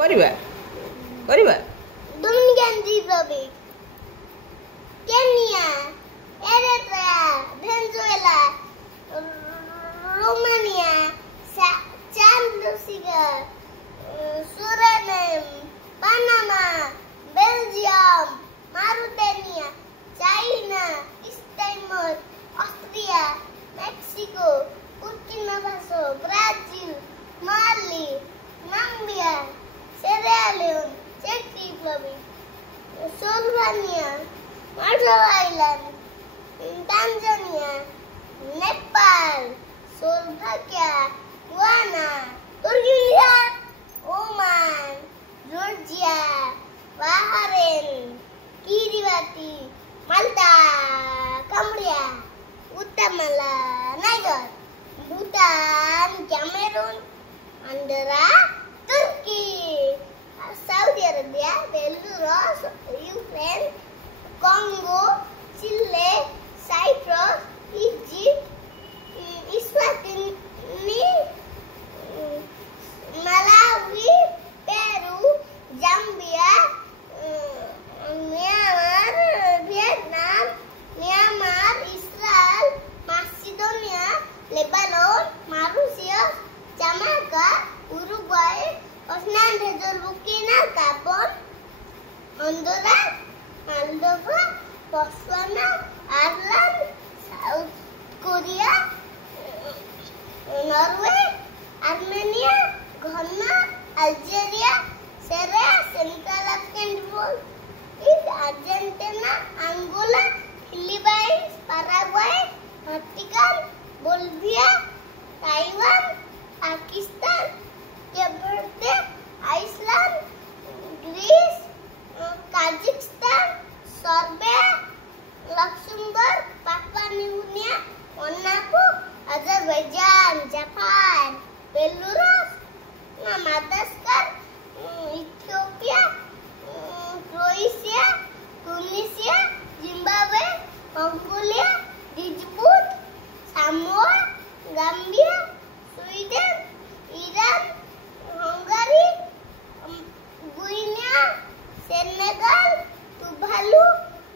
କରିବା କରିବା Dominican Republic, Kenya, Eritrea, Venezuela, Romania, San Lucia, Suriname, Panama, Belgium, Mauritania, China, East Timor, Austria, Mexico, Burkina Faso, Brazil, Mali, Namibia, Sierra Leone, Czech Republic, Slovenia, Marshall Island, Tanzania, Nepal, Slovakia, Guyana, Turkey, Oman, Georgia, Bahrain, Kiribati, Malta, Cambodia, Guatemala, Niger, Bhutan, Cameroon, Andorra, Turkey, Saudi Arabia, Belarus, Ukraine, Congo, Chile, Cyprus, Egypt, Eswatini, Malawi, Peru, Zambia, Myanmar, Vietnam, Myanmar, Israel, Macedonia, Lebanon, Mauritius, Jamaica, Uruguay, Bosnia, Burkina Faso, Honduras, Moldova, Botswana, Ireland, South Korea, Norway, Armenia, Ghana, Algeria, Syria, Central African Republic, Argentina, Angola, Philippines, Paraguay, Vatican, Bolivia, Taiwan, Pakistan, Cape Verde, Iceland, Greece, Kazakhstan, Serbia, Luxembourg, Papua New Guinea, Monaco, Azerbaijan, Japan, Belarus, Madagascar, Ethiopia, Croatia, Tunisia, Zimbabwe, Mongolia, Djibouti, Samoa, Gambia, Sweden, Iran, Hungary, Guinea, Senegal, Tuvalu,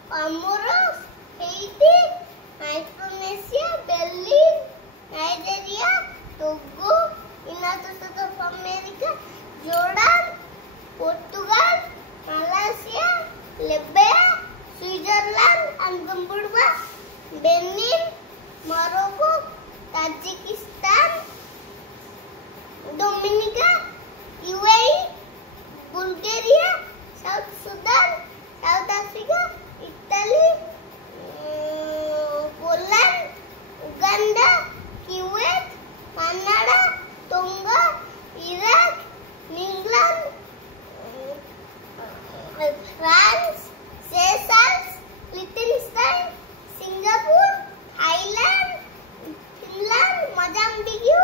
Comoros, Haiti, Micronesia, Berlin, Nigeria, Togo, United States of America, Jordan, Portugal, Malaysia, Libya, Switzerland and Zimbabwe, Benin, Morocco, Tajikistan, Dominica, UAE, Bulgaria, South Sudan, South Africa, Italy, Poland, Uganda, Kuwait, Canada, Tonga, Iraq, England, France, Seychelles, Liechtenstein, Singapore, Thailand, Finland, Mozambique,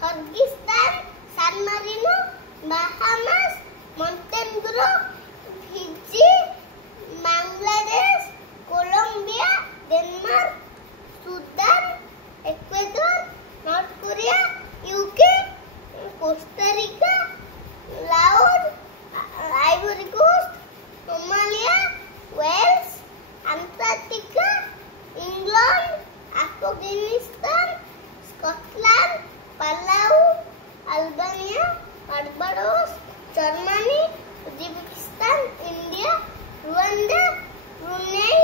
Kyrgyzstan, San Marino, Bahamas, Montenegro, Fiji, Bangladesh, Colombia, Denmark, Sudan, Ecuador, North Korea, UK, Costa Rica, Laos, Ivory Coast, Somalia, Wales, Antarctica, England, Afghanistan, Scotland, Palau, Albania, Barbados, Germany, Uzbekistan, India, Rwanda, Brunei,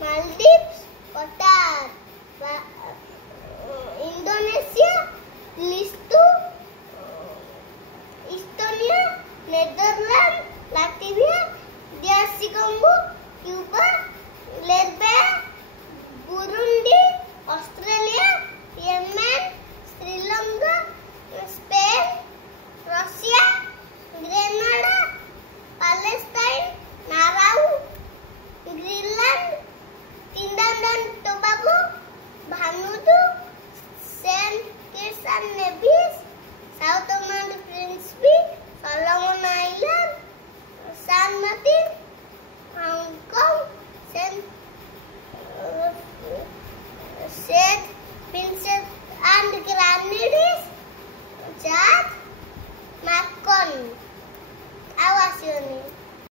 Maldives, Qatar, Indonesia, Listu, Estonia, Netherlands, Latvia, DRC Congo, Cuba, Libya, Burundi, Australia.